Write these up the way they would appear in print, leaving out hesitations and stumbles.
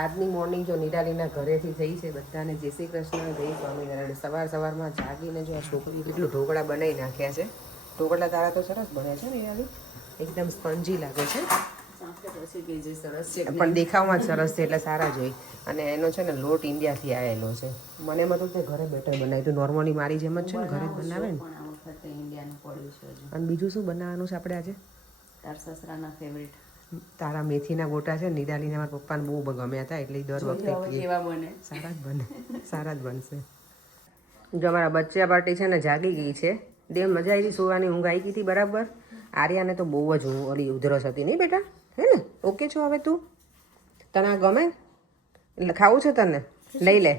આજની મોર્નિંગ જો નિરાલીના ઘરેથી થઈ છે બધાને જય શ્રી કૃષ્ણ, જય સ્વામિનારાયણ. સવારમાં જાગીને જો આ છોકરીએ કેટલું ઢોકળા બનાવી નાખ્યા છે. ઢોકળા તારા તો સરસ બને છે નિરાલી, એકદમ સ્પંજી લાગે છે પણ દેખાવમાં જ સરસ છે એટલે સારા જ હોય. અને એનો છે ને લોટ ઇન્ડિયાથી આવેલો છે. મને એમ હતું કે ઘરે બેટર બનાવી તો નોર્મલી મારી જેમ જ છે ને ઘરે જ બનાવે ને. અને બીજું શું બનાવવાનું છે આપણે આજે? તારા સસરાના ફેવરિટ તારા મેથીના ગોટા છે. નિરાલીને મારા પપ્પાને બહુ ગમ્યા હતા એટલે દર વખતે કેવા બને. સારા જ બનશે. જો અમારા બચ્ચા પાર્ટી છે ને જાગી ગઈ છે. દેવ મજા આવી સુવાની, ઊંઘ આવી ગઈ હતી બરાબર. આર્યાને તો બહુ જ ઓલી ઉધરસ હતી નહીં બેટા, હે ને? ઓકે છો હવે તું? તને આ ગમે એટલે ખાવું છે તને? લઈ લે.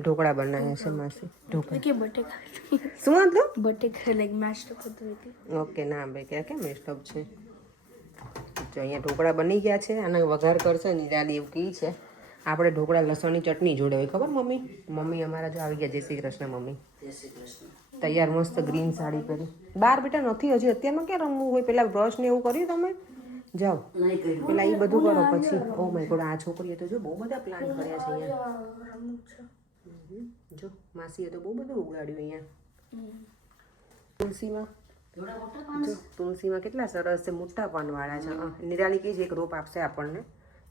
ઢોકળા બનાવ્યા છે માસી. ઢોકળા શું હતું? બટેકા લાઈક મેશ્ડ અપ હતું. ઓકે ના ભાઈ ક્યાં મેસ્ટ અપ છે. જો અહીંયા ઢોકળા બની ગયા છે અને વઘાર કરશે નિરાલી એવું કહે છે. આપણે ઢોકળા લસણની ચટણી જોડે હોય ખબર મમ્મી? મમ્મી અમારા જો આવી ગયા. જય શ્રી કૃષ્ણ મમ્મી. તૈયાર મસ્ત ગ્રીન સાડી પહેરી. બાર બેટા નથી હજી, અત્યારમાં ક્યાં રમવું હોય? પેલા બ્રશ ને એવું કર્યું તમે? જાઓ પેલા એ બધું કરો પછી. ઓ માય ગોડ, આ છોકરીએ તો જો બહુ બધા પ્લાન્ટ કર્યા છે અહીંયા. જો માસીએ તો બહુ બધું ઉગાડ્યું અહીંયા. તુલસીમાં જો તુલસીમાં કેટલા સરસ છે, મોટા પાનવાળા છે. નિરાલી કહે છે એક રોપ આપશે આપણને,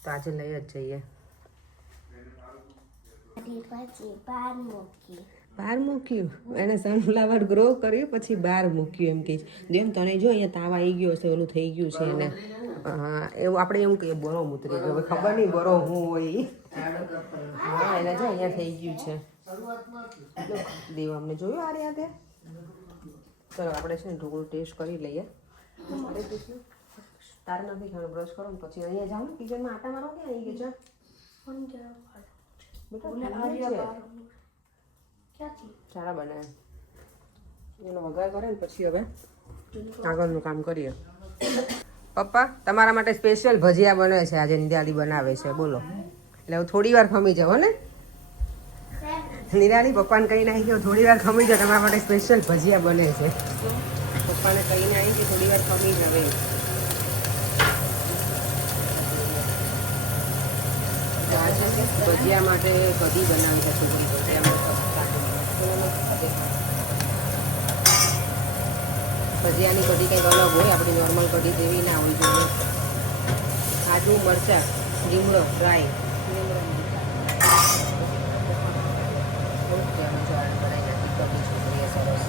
તો આજે લઈ જ જઈએ. બહાર મૂક્યું એને, સનફ્લાવર ગ્રો કર્યું પછી બહાર મૂક્યું એમ કે છે. જેમ તને જો અહીંયા તાવ આવી ગયો છે, ઓલું થઈ ગયું છે એને. એવું આપણે એવું કહીએ બરો ઉતરી ગયો, હવે ખબર નહીં બરો હું હોય. હા એને જો અહીંયા થઈ ગયું છે. દેવ અમને જોયું આ રહ્યા તે. ચલો આપણે છે ને ઢોકળું ટેસ્ટ કરી લઈએ. તારે નથી ખાવાનું, બ્રશ કરો ને પછી અહીંયા જાઓ ને કિચનમાં આટા મારો કે અહીં કે સારા બનાવે એનો વઘાર કરે ને પછી હવે આગળનું કામ કરીએ. પપ્પા તમારા માટે સ્પેશિયલ ભજીયા બને છે આજે, નિરાલી બનાવે છે. બોલો એટલે હું થોડી વાર ખમી જાવ ને નિરાલી. પપ્પાને કહીને આવી ગયો થોડી વાર ખમી જાવ, તમારા માટે સ્પેશિયલ ભજીયા બને છે. પપ્પાને કહીને આવી કે થોડી વાર ખમી જાવે. ભજીયા માટે કઢી બનાવી છે છોકરી. ભજીયાની કઢી કંઈક અલગ હોય, આપણી નોર્મલ કઢી જેવી ના હોય જોઈએ. આદુ મરચાં લીમડો ડ્રાય સરસ.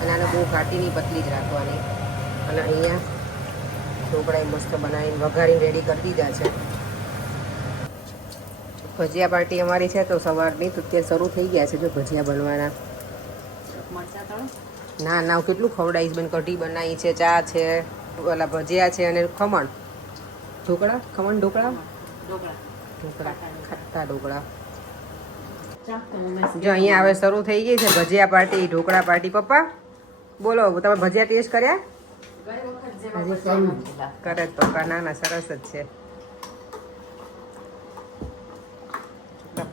અને આને બહુ ઘાટીની પતલી જ રાખવાની. અને અહીંયા ઢોકળા મસ્ત બનાવીને વઘારીને રેડી કરી દીધા છે. ભજીયા પાર્ટી અમારી છે તો સવારની તો અત્યારે શરૂ થઈ ગયા છે જો ભજીયા બનવાના. ના કેટલું ખવડાવીશ બેન. કઢી બનાવી છે, ચા છે, ઓલા ભજીયા છે અને ખમણ ઢોકળા. ખમણ ઢોકળા ખટ્ટા ઢોકળા. જો અહીંયા હવે શરૂ થઈ ગઈ છે ભજીયા પાર્ટી, ઢોકળા પાર્ટી. પપ્પા બોલો, તમે ભજીયા ટેસ્ટ કર્યા? કરે તો ના સરસ જ છે.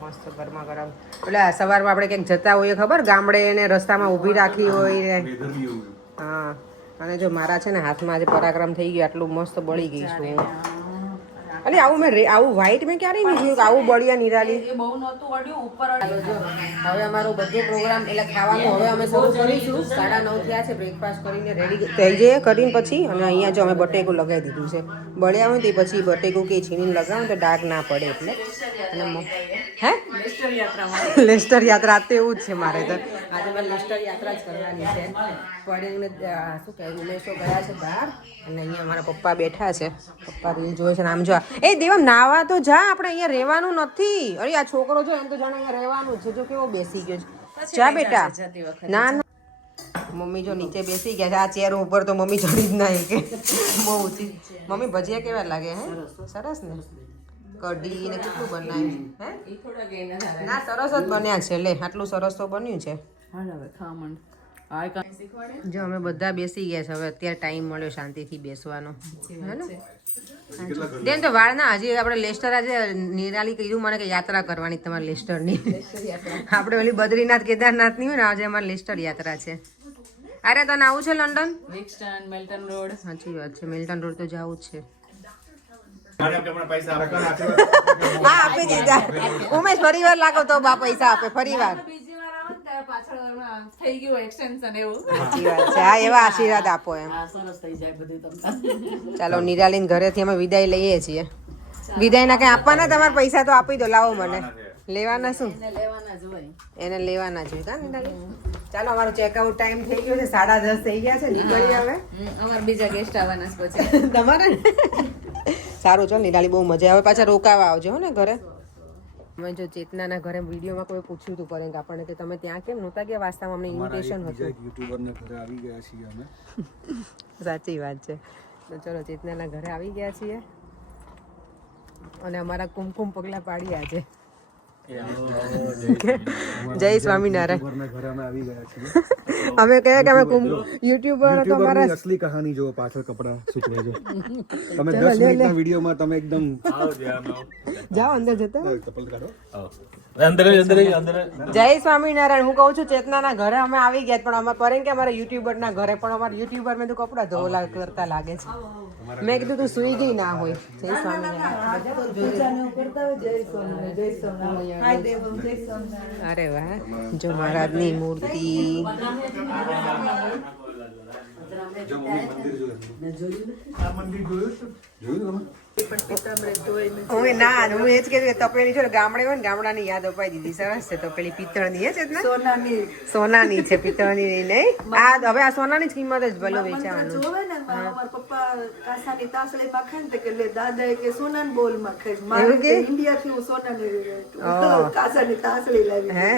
મસ્ત ગરમા ગરમ. એટલે સવારમાં આપણે ક્યાંક જતા હોઈએ ખબર, ગામડે એને રસ્તામાં ઊભી રાખી હોય ને. હા અને જો મારા છે ને હાથમાં આજે પરાક્રમ થઈ ગયું, આટલું મસ્ત બળી ગઈ છું. અરે આવું આવું વ્હાઈટ મેં ક્યારે નહીં જોયું કે આવું બળ્યા નિરાલી. હવે અમારો બધો પ્રોગ્રામ એટલે ખાવાનું હવે અમે શરૂ કરીશું. 9:30 થયા છે. બ્રેકફાસ્ટ કરીને રેડી થઈ જઈએ કરીને પછી. અને અહીંયા જો અમે બટેકું લગાવી દીધું છે. બળ્યા હોય તે પછી બટેકું કે છીણીને લગાવો તો ડાઘ ના પડે એટલે. અને હે લેસ્ટર યાત્રા તો એવું જ છે મારે તો. આજે મારે લેસ્ટર યાત્રા જ કરવાની છે. પડેને શું કહે ઉમેશો ગયા છે બહાર અને અહીંયા અમારા પપ્પા બેઠા છે. પપ્પા રીલ જોવે છે ને આમ જો. એ દેવમ નાવા તો જા, આપણે અહીંયા રહેવાનું નથી. અરે આ છોકરો જો એમ તો જાણે અહીંયા રહેવાનું છે. જો કેવો બેસી ગયો છે. જા બેટા. ના મમ્મી જો નીચે બેસી ગયા છે. આ ચેર ઉપર તો મમ્મી ચડી જ ના કે બહુ ઊંચી. મમ્મી ભજીયા કેવા લાગે? હે સરસ ને. કઢી ને કેટલું બનાવ્યું હે? ના સરસ જ બન્યા છે. લે આટલું સરસ તો બન્યું છે. જો અમે બધા બેસી ગયા છે. હવે અત્યારે ટાઈમ મળ્યો શાંતિથી બેસવાનો. હે ને દેન તો વાળ ના હજી આપણે લેસ્ટર આજે નિરાલી કીધું મને કે યાત્રા કરવાની તમારે લેસ્ટરની. આપણે ઓલી બદ્રીનાથ કેદારનાથની હોય ને, આજે અમારે લેસ્ટર યાત્રા છે. અરે તને આવું છે લંડન? Milton road. સાચી વાત છે, મિલ્ટન રોડ તો જવું જ છે. આપી દીધા. ઉમેશ ફરીવાર લાગો તો બા પૈસા આપે ફરીવાર. બીજી વાર આવો ને ત્યારે પાછળ હમણાં થઈ ગયું એક્સટેન્શન એવું સાચી વાત છે. હા, એવા આશીર્વાદ આપો એમ. હા સરસ થઈ જાય બધું તમને ચાલો નિરાલીન ઘરેથી અમે વિદાય લઈએ છીએ. વિદાયના કઈ આપવાના તમારા પૈસા તો આપી દો. લાવો મને લેવાના શું એને લેવાના જ હોય એને લેવાના જોઈએ કા નિરાલી. ચાલો અમારો ચેકઆઉટ ટાઈમ થઈ ગયો છે 10:30 થઈ ગયા છે. નીકળી હવે અમારા બીજા ગેસ્ટ આવવાના છે પછી તમારે સારું ચો નિરાલી બહુ મજા આવે. પાછા રોકાવા આવજો હો ને ઘરે. અમે જો ચેતનાના ઘરે વિડીયોમાં કોઈ પૂછ્યું હતું કરે આપણને કે તમે ત્યાં કેમ નહોતા ગયા વાસ્તામાં અમને ઇન્વિટેશન હતું. યુટ્યુબરના ઘરે આવી ગયા છીએ અમે. સાચી વાત છે. તો ચલો ચેતનાના ઘરે આવી ગયા છીએ અને અમારા કુમકુમ પગલા પાડ્યા છે. જય સ્વામિનારાયણ. યુટ્યુબરના ઘરે અમે આવી ગયા છીએ. અમે કહ્યા કે અમે યુટ્યુબર તો અમારા યુટ્યુબરની અસલી કહાની જો પાછળ કપડા સૂચવે છે. તમે 10 મિનિટના વિડીયોમાં તમે એકદમ જાઓ અંદર જતા ચપ્પલ કાઢો. જય સ્વામિનારાયણ. હું કહું છું ચેતનાના ઘરે અમે આવી ગયા પણ અમે કરે કે અમારા યુટ્યુબરના ઘરે પણ અમારા યુટ્યુબર મેં તો કપડા ધોલા કરતા લાગે છે. મેં કીધું તું સુઈ ગઈ ના હોય. જય સ્વામિનારાયણ. અરે વાહ જો મહારાજની મૂર્તિ. હું એ જ કીધું કે તપેલી છે ને ગામડે હોય ને ગામડાની યાદ અપાઈ દીધી. સરસ છે તપેલી પિત્તળની હે ચેતના? સોનાની છે પિત્તળની નહીં. આ હવે આ સોનાની જ કિંમત જ ભલો વેચાવાનું. જોવે ને મારા પપ્પા કાસાની તાસળીમાં ખાય ને કે લે દાદાએ કે સોનાની બોલમાં ખાય. મારે એવું કે? ઇન્ડિયાથી હું સોનાની કાસાની તાસળી લાવી. હે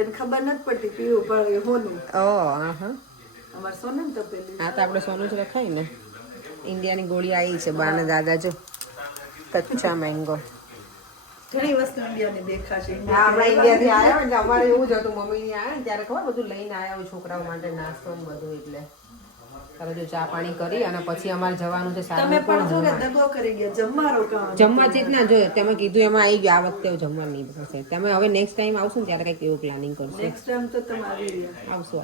એને ખબર નથી પડતી પીવું પડે હોનું. હા અમારે સોનાની તપેલી. આ તો આપણે સોનું જ રખાય ને. ઇન્ડિયાની ગોળી આવી છે બાના દાદા જો કચ્ચા મેંગો. ઘણી વસ્તુ ઇન્ડિયાની દેખાશે. હા હમણાં ઇન્ડિયાથી આવ્યા હોય ને અમારે એવું જ હતું. મમ્મીની આવ્યા ને ત્યારે ખબર બધું લઈને આવ્યા હોય છોકરાઓ માટે નાસ્તો ને બધું. એટલે હવે જો ચા પાણી કરી અને પછી અમારે જવાનું છે તમે સારું. પણ જો ને દગો કરી ગયા જમવા રોકાવાનું. જમવા ચેતના જો તમે કીધું એમાં આવી ગયું. આ વખતે જમવા નહીં થશે. તમે હવે નેક્સ્ટ ટાઈમ આવશું ને ત્યારે કંઈક એવું પ્લાનિંગ કરશું. નેક્સ્ટ ટાઈમ તો તમે આવી રહ્યા. આવશું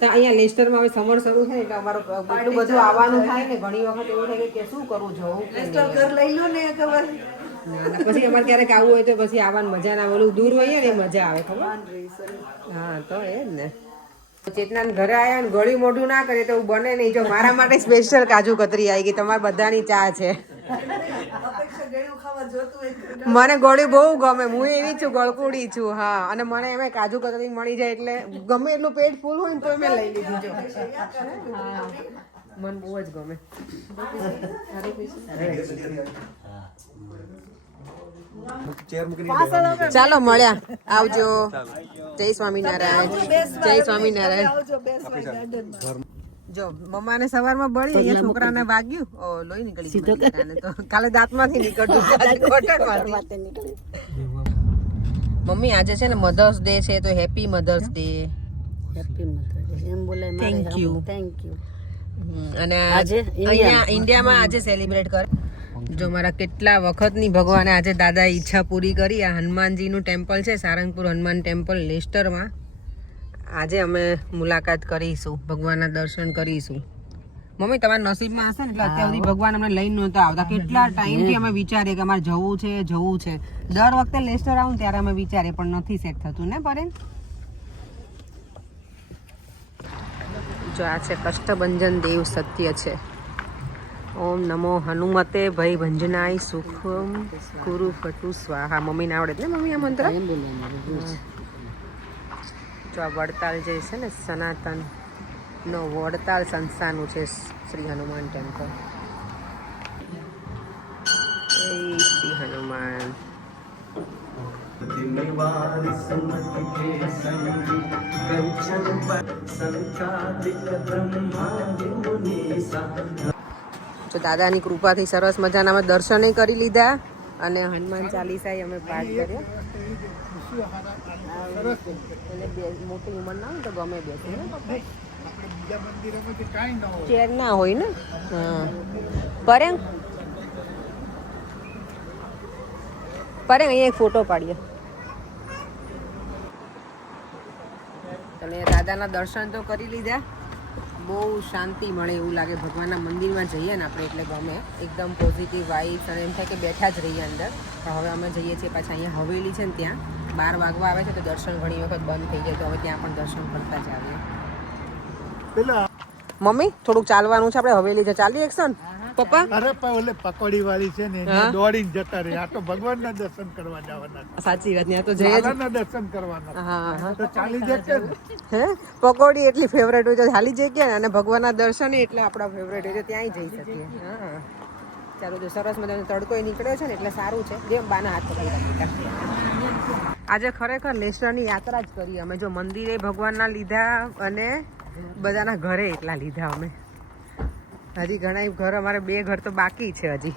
તો અહીંયા લેસ્ટરમાં હવે સમર શરૂ થાય એટલે અમારું એટલું બધું આવવાનું થાય ને ઘણી વખત એવું થાય કે શું કરવું જવું કે નહીં. તો ઘર લઈ લો ને ખબર અને પછી અમારે ક્યારેક આવવું હોય તો પછી આવવાની મજા ના. ઓલું દૂર હોઈએ ને એ મજા આવે ખબર. હા તો એ જ ને. ચેતના ઘરે આવ્યા ને ગળ્યું મોઢું ના કરે તો એવું બને નહીં. જો મારા માટે સ્પેશિયલ કાજુ કતરી આવી ગઈ. તમારા બધાની ચા છે. અપેક્ષા ગળ્યું ખાવા જોતું હોય. મને ગળ્યું બહુ ગમે. હું એવી છું ગળકુડી છું. હા અને મને એમાં કાજુ કતરી મળી જાય એટલે ગમે એટલું પેટ ફૂલ હોય ને તો મેં લઈ લીધું. જો હા મને બહુ જ ગમે. ચેર મૂકીને ચાલો મળ્યા. આવજો. જય સ્વામિનારાયણ. જય સ્વામિનારાયણ. આવજો બેસવા ગાર્ડનમાં. જો મમ્માને સવારમાં બળી અહીંયા છોકરાને વાગ્યું. ઓ લોહી નીકળી ગયું બેટાને તો. કાલે દાંતમાંથી નીકળતું મમ્મી આજે છે ને મધર્સ ડે છે તો happy mother's day. Happy mother એમ બોલે થેન્ક યુ. Thank you. અને અહીંયા ઇન્ડિયામાં આજે સેલિબ્રેટ કરે. જો મારા કેટલા વખતની ભગવાને આજે દાદા ઈચ્છા પૂરી કરી. આ હનુમાનજીનું ટેમ્પલ છે સારંગપુર હનુમાન ટેમ્પલ લેસ્ટરમાં. આજે અમે મુલાકાત કરીશું. ભગવાનના દર્શન કરીશું. મમ્મી તમારા નસીબમાં હશે ને એટલે અત્યાર સુધી ભગવાન અમને લઈને નહોતા આવતા. કેટલા ટાઈમથી અમે વિચારીએ કે અમારે જવું છે જવું છે. દર વખતે લેસ્ટર આવું ત્યારે અમે વિચારીએ પણ નથી સેટ થતું ને પરેન. જો આ છે કષ્ટભંજન દેવ સત્ય છે. ઓમ નમો હનુમતે ભય ભંજનાય સુખમ કુરુ ફટુ સ્વાહા. મમ્મીને આવડે ને મમ્મી આ મંત્ર. જો આ વડતાલ જે છે ને સનાતન નો વડતાલ સંસ્થાનું છે શ્રી હનુમાન ટેમ્પલ. જય શ્રી હનુમાન. તો દાદાની કૃપાથી સરસ મજાના અમે દર્શને કરી લીધા અને હનુમાન ચાલીસા અમે પાઠ કર્યો. એને મોટી ઉંમર ના હોય તો ગમે બેસે ચેર ના હોય ને. હા પરેંગ અહીંયા એક ફોટો પાડીએ. અને દાદાના દર્શન તો કરી લીધા. બહુ શાંતિ મળે એવું લાગે. ભગવાનના મંદિરમાં જઈએ ને આપણે એટલે ગમે. એકદમ પોઝિટિવ વાઇબ્સ અને એમ થાય કે બેઠા જ રહીએ અંદર. તો હવે અમે જઈએ છીએ પાછા અહીંયા હવેલી છે ને ત્યાં 12 વાગવા આવે છે તો દર્શન ઘણી વખત બંધ થઈ જાય તો હવે ત્યાં પણ દર્શન કરતા જ આવીએ. મમ્મી થોડુંક ચાલવાનું છે, આપણે હવેલી છે, ચાલીએ એક્શન પપ્પા? અરે પણ ઓલે પકોડી વાળી છે ને એને દોડીને જતા રહે. આ તો ભગવાનના દર્શન કરવા જવાના છે. સાચી વાત, ત્યાં તો જઈએ જ. લાલાના દર્શન કરવાના હા તો ચાલી જશે ને. હે પકોડી એટલી ફેવરેટ હોય છે, હાલી જગ્યા ને, અને ભગવાનના દર્શન એટલે આપણા ફેવરેટ હોય છે, ત્યાંય જઈ શકીએ. હા ચાલો, જો સરસ મજાનો તડકો નીકળ્યો છે ને એટલે સારું છે. જે બાના હાથ પકડી રાખી. આજે ખરેખર લેસ્ટરની યાત્રા જ કરી અમે. જો મંદિરે ભગવાનના લીધા અને બધાના ઘરે એટલા લીધા અમે. હજી ઘણા ઘર, અમારે 2 ઘર તો બાકી છે હજી.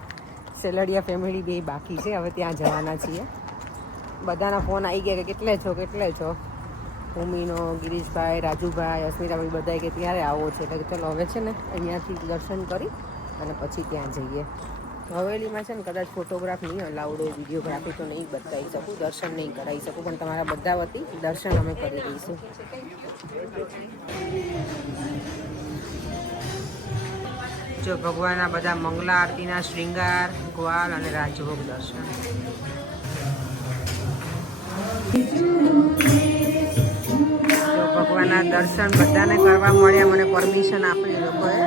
સેલડિયા ફેમિલી 2 બાકી છે. હવે ત્યાં જવાના છીએ. બધાના ફોન આવી ગયા કે કેટલે છો. ભૂમિનો, ગિરીશભાઈ, રાજુભાઈ, અસ્મિતાભાઈ બધાએ કે ત્યારે આવો છે. એટલે ચલો હવે છે ને અહીંયાથી દર્શન કરી અને પછી ત્યાં જઈએ. હવેલીમાં છે ને કદાચ ફોટોગ્રાફ નહીં અલાઉડ હોય, વિડીયોગ્રાફી તો નહીં બતાવી શકું, દર્શન નહીં કરાવી શકું, પણ તમારા બધા વતી દર્શન અમે કરી દઈશું. જો ભગવાનના બધા મંગલા આરતીના શ્રૃંગાર, ગ્વાલ અને રાજભોગ દર્શન. જો ભગવાનના દર્શન બધાને કરવા મળ્યા, મને પરમિશન આપી એ લોકોએ.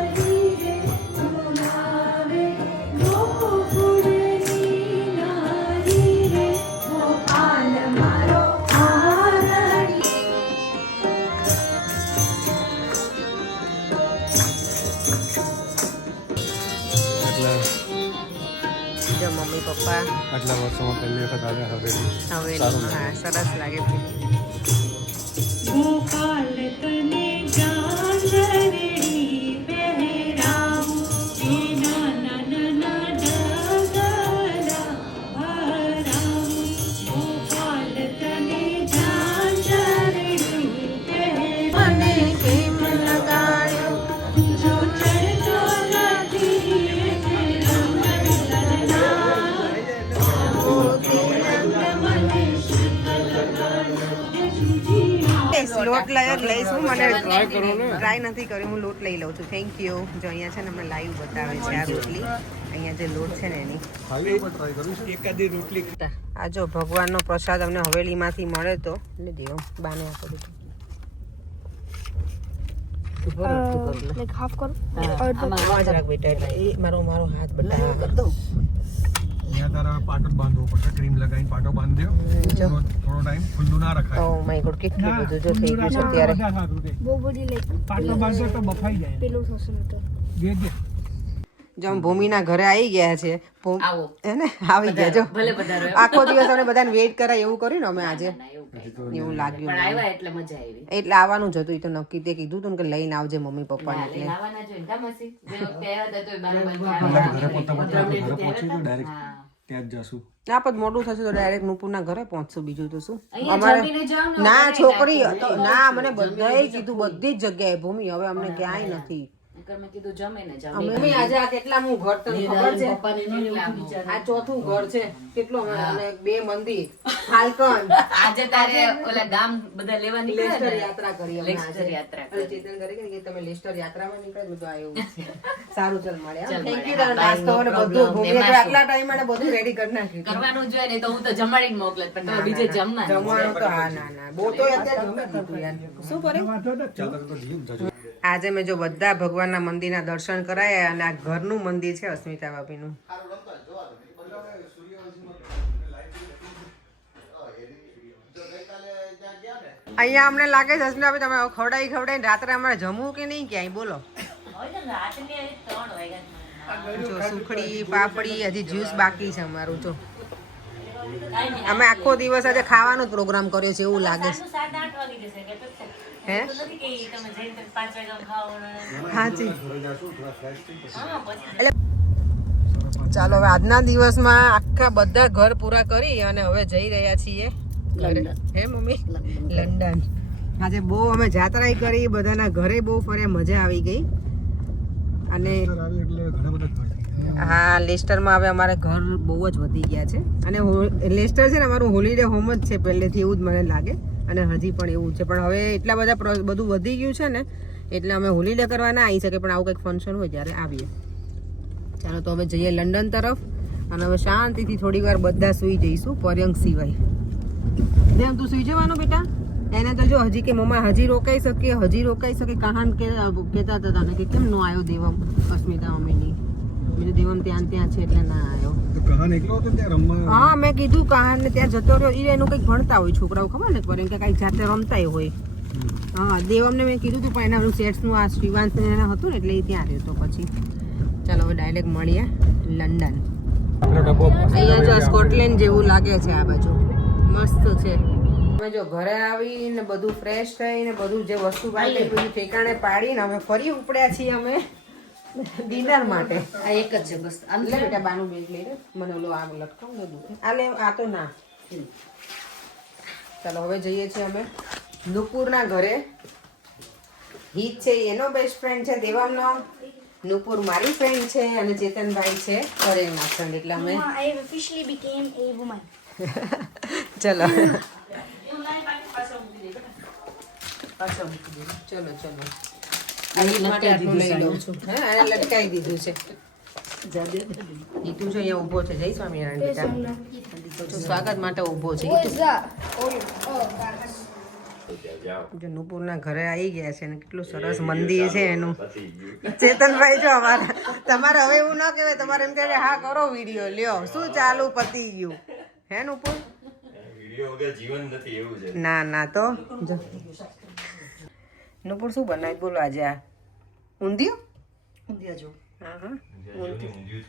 મમ્મી પપ્પા આટલા વર્ષોમાં પહેલી વખત આવ્યા હવેલી. હા સરસ લાગે છે. લોટ લઈશું, મને ટ્રાય નથી કર્યું, હું લોટ લઈ લઉં છું. Thank you. જો અહીંયા છે ને અમને લાઈવ બતાવે છે આ રોટલી, અહીંયા જે લોટ છે ને એની. એકાદી રોટલી આ જો ભગવાનનો પ્રસાદ અમને હવેલીમાંથી મળે તો લીધી હો. બાને આપો દીધું. આમાં જ રાખ બેટા, એટલે એ મારો હાથ બતાવે કરી દઉં. અહીંયા તારા પાટો બાંધવો પડશે. ક્રીમ લગાવીને પાટો બાંધી દો. થોડો ટાઈમ ખુલ્લું ના રખાય. ઓ માય ગોડ, કેટલું બધું જો થઈ ગયું છે અત્યારે. બહુ બધી પાટો બાંધો તો બફાઈ જાય. પેલું થશે ને તો જો અમે ભૂમિના ઘરે આવી ગયા છે. હે ને આવી ગયા. જો આખો દિવસ અમે બધાને વેઇટ કરાય એવું કર્યું ને અમે આજે, એવું લાગ્યું. એટલે આવવાનું જ હતું. એ તો નક્કી તે કીધું તું કે લઈને આવજે મમ્મી પપ્પાને. એટલે ઘરે પહોંચી તો ડાયરેક્ટ ત્યાં જ જશું. ના પણ મોડું થશે તો ડાયરેક્ટ નુપુરના ઘરે પહોંચશું. બીજું તો શું અમારે ના છોકરી ના, મને બધાએ કીધું બધી જ જગ્યાએ ભૂમિ. હવે અમને ક્યાંય નથી. અમે આજે આ કેટલા હું ઘર તને ખબર છે? આ 4થું ઘર છે. કેટલું અને 2 મંદિર, ફાલ્કન. આજે તારે ઓલા ગામ બધા લેવા નીકળ્યા લેસ્ટર ને? યાત્રા કરી અમે લેસ્ટર આજે. યાત્રા અને ચેતન કરે કે તમે લેસ્ટર યાત્રામાં નીકળ્યા. બધું આ એવું છે. સારું ચાલ મળે. ચાલ થેન્ક મળે. યુ. તારો નાસ્તો અને બધું ભૂમિએ તો આટલા ટાઈમ અને બધું રેડી કરી નાખ્યું. કરવાનું જોઈએ ને તો હું તો જમાડીને મોકલત, પણ તમે બીજે જમવાનું જમવાનું તો હા ના બહુ તો અત્યારે જમે દીધું યાર. શું કરે? આજે મેં જો બધા ભગવાનના મંદિરના દર્શન કરાયા અને આ ઘરનું મંદિર છે અસ્મિતા ભાભીનું. અહીંયા અમને લાગે છે અસ્મિતા ભાભી તમે ખવડાવીને રાત્રે અમારે જમવું કે નહીં ક્યાંય બોલો. જો સુખડી પાપડી હજી જ્યુસ બાકી છે અમારું. જો અમે આખો દિવસ આજે ખાવાનો જ પ્રોગ્રામ કર્યો છે એવું લાગે છે. હે હાજી. ચાલો હવે આજના દિવસમાં આખા બધા ઘર પૂરા કરી અને હવે જઈ રહ્યા છીએ હે મમ્મી લંડન. આજે બહુ અમે જાત્રા કરી, બધાના ઘરે બહુ ફર્યા, મજા આવી ગઈ. અને હા લેસ્ટરમાં હવે અમારે ઘર બહુ જ વધી ગયા છે. અને લેસ્ટર છે ને અમારું હોલિડે હોમ જ છે પહેલેથી, એવું જ મને લાગે. અને હજી પણ એવું છે, પણ હવે એટલા બધા બધું વધી ગયું છે ને એટલે અમે હોલિડે કરવા ના આવી શકે, પણ આવું કંઈક ફંક્શન હોય ત્યારે આવીએ. ચાલો તો હવે જઈએ લંડન તરફ. અને હવે શાંતિથી થોડી વાર બધા સૂઈ જઈશું પર્યંક સિવાય. જેમ તું સૂઈ જવાનું બેટા? એને તો જો હજી કે મમ્મા હજી રોકાઈ શકે કહાન કહેતા હતા ને કે કેમ નો આવ્યો દેવમ અસ્મિતા મમ્મીની. બીજું દેવમ ત્યાં છે એટલે ના આવ્યો. તો કહાન એકલો હતો ત્યાં રમવા? હા મેં કીધું કહાન ને ત્યાં જતો રહ્યો. એ એનું કંઈક ભણતા હોય છોકરાઓ, ખબર ને પર્યંક કંઈક જાતે રમતા હોય. હા દેવમને મેં કીધું હતું પણ એના સેટ્સનું આ શ્રીવાંશ એને હતું ને એટલે એ ત્યાં રહ્યો તો પછી. ચાલો હવે ડાયરેક્ટ મળીએ લંડન. અહીંયા જો સ્કોટલેન્ડ જેવું લાગે છે આ બાજુ, મસ્ત છે. અમે જો ઘરે આવીને બધું ફ્રેશ થઈને બધું જે વસ્તુ બાકી બધું ઠેકાણે પાડીને અમે ફરી ઉપડ્યા છીએ અમે ડિનર માટે. આ એક જ છે બસ. લે બેટા બાનું બેગ લઈ લે, મને ઓલો આગ લટકાવ ને દૂધ આ લે, આ તો ના. ચાલો હવે જઈએ છીએ અમે નુપુરના ઘરે. હિત છે એનો બેસ્ટ ફ્રેન્ડ છે દેવામનો, નુપુર મારી ફ્રેન્ડ છે અને ચેતનભાઈ છે પરેણના ફ્રેન્ડ. એટલે અમે I officially became a woman. ચલો ચલો ચલો અહીં માટે આટલું લઈ લઉં છું. હા આને લટકાવી દીધું છે. ઈતુ જો અહીંયા ઊભો છે. જય સ્વામિનારાયણ બેટા. દીકરો જો સ્વાગત માટે ઊભો છે. What is that? Oh, that has... જો નુપુરના ઘરે આવી ગયા છે ને કેટલું સરસ મંદિર છે એનું. ચેતનભાઈ જો અમારા તમારે હવે એવું ન કહેવાય, તમારે એમ કહે હા કરો વિડીયો લ્યો શું ચાલુ પતી ગયું હે નુપુર? ના ના તો જો નુપુર શું બનાવી બોલો આજે? આ ઊંધિયું હા હા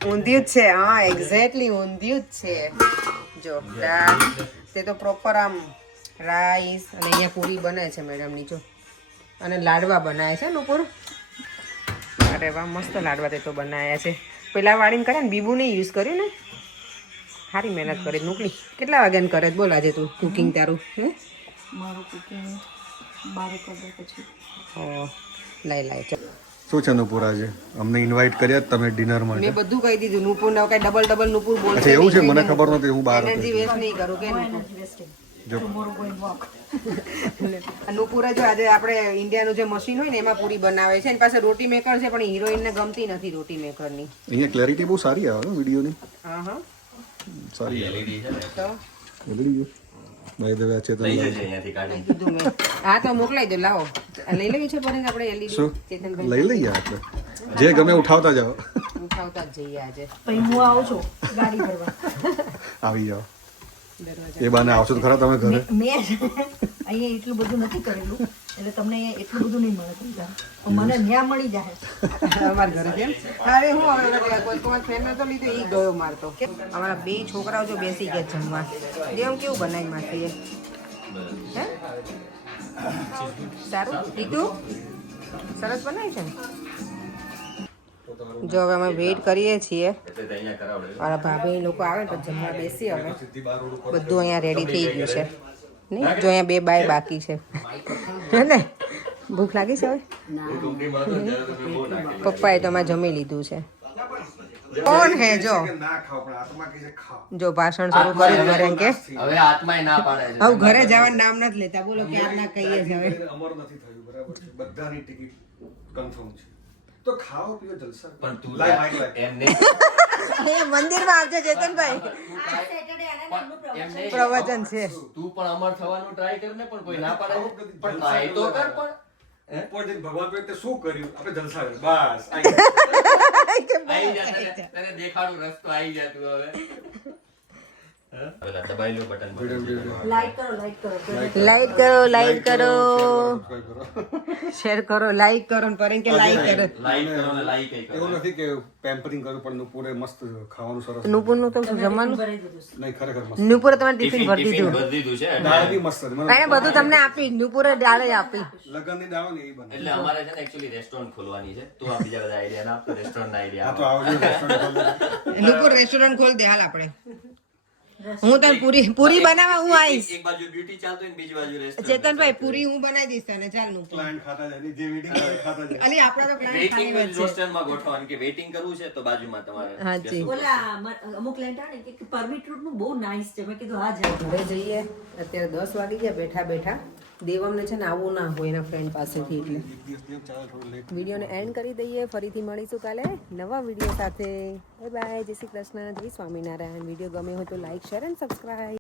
ઊંધિયું જ છે. હા એક્ઝેક્ટલી ઊંધિયું જ છે. જો દાળ તે તો પ્રોપર આમ રાઈસ અને અહીંયા પૂરી બને છે મેડમની જો, અને લાડવા બનાવે છે નુપુર. અરે વાહ મસ્ત લાડવા તે તો બનાવ્યા છે. પેલા વાળીને કરે ને બીબુ નહીં યુઝ કર્યું ને, સારી મહેનત કરે. મોકલી કેટલા વાગ્યાને કરે બોલ આજે તું કુકિંગ તારું? હે મારું કુકિંગ 12 વાગ્યા પછી. ઓ લાય ચાલ. શું છે નુપુર આજે અમને ઇન્વાઇટ કર્યા તમે ડિનર માટે? મેં બધું કહી દીધું. નુપુર ને કઈ ડબલ નુપુર બોલ. અચ્છા એવું છે, મને ખબર નહોતી. હું બહાર એનર્જી વેસ્ટ નહીં કરું કે નુપુર જો આજે આપણે ઇન્ડિયાનું જે મશીન હોય ને એમાં પૂરી બનાવે છે. એની પાસે રોટી મેકર છે પણ હિરોઈન ને ગમતી નથી રોટી મેકરની. અહીંયા ક્લેરિટી બહુ સારી આવે વિડીયોની. હા હા સારી આવે. તો બદલી ગયું ભાઈ દવે ચેતન કીધું મેં. હા તો મોકલાઈ દો. લાવો લઈ લેવી છે પણ આપણે એલઈડી શું ચેતનભાઈ લઈ લઈએ આપણે જે ગમે ઉઠાવતા જાઓ. ઉઠાવતા જ જઈએ આજે. પછી હું આવું છું ગાડી ભરવા. આવી જાઓ. એ બાને આવશો તો ખરા તમે ઘરે? મેં અહીંયા એટલું બધું નથી કરેલું એટલે તમને અહીંયા એટલું બધું નહીં મળે. મને ન્યા મળી જાય અમારા ઘરે કેમ? અરે હું હવે કોઈ ફ્રેન્ડ નતો લીધો એ ગયો મારતો. અમારા બે છોકરાઓ જો બેસી ગયા જમવા. જેમ કેવું બનાવી માસી હે સારું દીકું સરસ બનાવી છે ને. જો હવે અમે વેઇટ કરીએ છીએ મારા ભાભી લોકો આવે તો જમવા બેસી. હવે બધું અહીંયા રેડી થઈ ગયું છે નહીં? જો અહીંયા 2 બાય બાકી છે હે ને? ભૂખ લાગી છે હવે? પપ્પાએ તો અમારે જમી લીધું છે. કોણ હે જો જો ભાષણ શરૂ કર્યું ઘરે કે હવે આત્માય ના પાડે છે. હવે ઘરે જવાનું નામ નથી લેતા. બોલો ક્યાં ના કહીએ છે હવે. અમર નથી થયું બરાબર છે. બધાની ટિકિટ કન્ફર્મ છે તો ખાઓ પીઓ જલસા. પણ તું લાય માઈક લાય. એમ નહીં. એ મંદિરમાં આવજો ચેતનભાઈ, એમ નહીં. પ્રવચન છે. તું પણ અમર થવાનું ટ્રાય કર ને, પણ કોઈ ના પાડે છે. પણ try તો કર. પણ ઉપર જઈને ભગવાન પાસે શું કર્યું આપણે જલસા કર્યું. બસ આઈ જા, તને દેખાડું રસ્તો આઈ જા તું હવે. પેલા દબાઈ લો બટન. લાઈક કરો લાઈક કરો શેર કરો લાઈક કરો ને પરેન કે લાઈક કરો. લાઈક કરો ને લાઈક કઈ કરો. એવું નથી કે પેમ્પરિંગ કર્યું પણ નુપુરે મસ્ત ખાવાનું સરસ. નુપુરનું તો જમવાનું નહીં ખરેખર મસ્ત. નુપુરે તમારે ટિફિન ભરી ટિફિન દીધું. ભરી દીધું છે. દાળ બી મસ્ત હતી. મને એને બધું તમને આપી. નુપુરે દાળે આપી. લગનની દાળ ને એ બને. એટલે અમારે છે ને એકચ્યુઅલી રેસ્ટોરન્ટ ખોલવાની છે. તું આ બીજા બધા આઈડિયા ના આપતો. રેસ્ટોરન્ટ ના હા તો આઈડિયા આવજો રેસ્ટોરન્ટ. નુપુર રેસ્ટોરન્ટ ખોલ દે હાલ આપણે. હું તને પૂરી બનાવવા હું આવીશ. એક બાજુ બ્યુટી ચાલતું હોય ને બીજી બાજુ રેસ્ટોરન્ટ. ચેતનભાઈ પૂરી હું બનાવી દઈશ તને. ચાલ નુપુર ક્લાયન્ટ ખાતા જાય જે વેડિંગ ખાતા જાય. અલી આપણા તો પ્લાન વેઇટિંગ ખાલી છે. રોસ્ટરમાં ગોઠવવાનું કે વેઇટિંગ કરવું છે તો બાજુમાં તમારે હાજી. અમુક લેન્ટ આવે ને કે પરમિટ રૂટ નું બહુ નાઇસ છે. મેં કીધું હા જાય. ઘરે જઈએ અત્યારે 10 વાગી ગયા બેઠા બેઠા દેવમને છે ને આવવું ના હોય એના ફ્રેન્ડ પાસેથી એટલે વિડીયોને એન્ડ કરી દઈએ. ફરીથી મળીશું કાલે નવા વિડીયો સાથે. બાય બાય, જય શ્રી કૃષ્ણ, જય સ્વામિનારાયણ. વિડીયો ગમે હોય તો લાઈક, શેર એન્ડ સબસ્ક્રાઈબ.